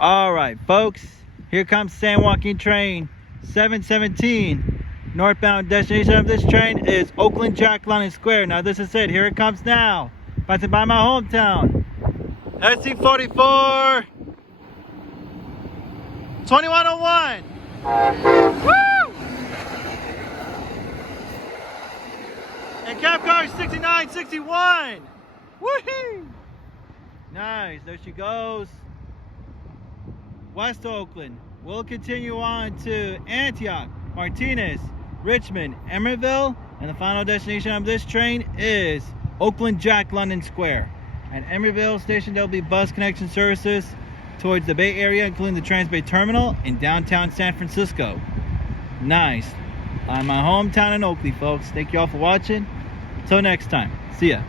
All right, folks, here comes San Joaquin train 717. Northbound destination of this train is Oakland Jack London Square. Now this is it. Here it comes now. Passing by my hometown. SC44 2101. Woo! And Cabcar 6961. Woohoo! Nice. There she goes. West Oakland. We'll continue on to Antioch, Martinez, Richmond, Emeryville, and the final destination of this train is Oakland Jack London Square. At Emeryville Station, there will be bus connection services towards the Bay Area, including the Transbay Terminal in downtown San Francisco. Nice. My hometown in Oakley, folks. Thank you all for watching. Until next time. See ya.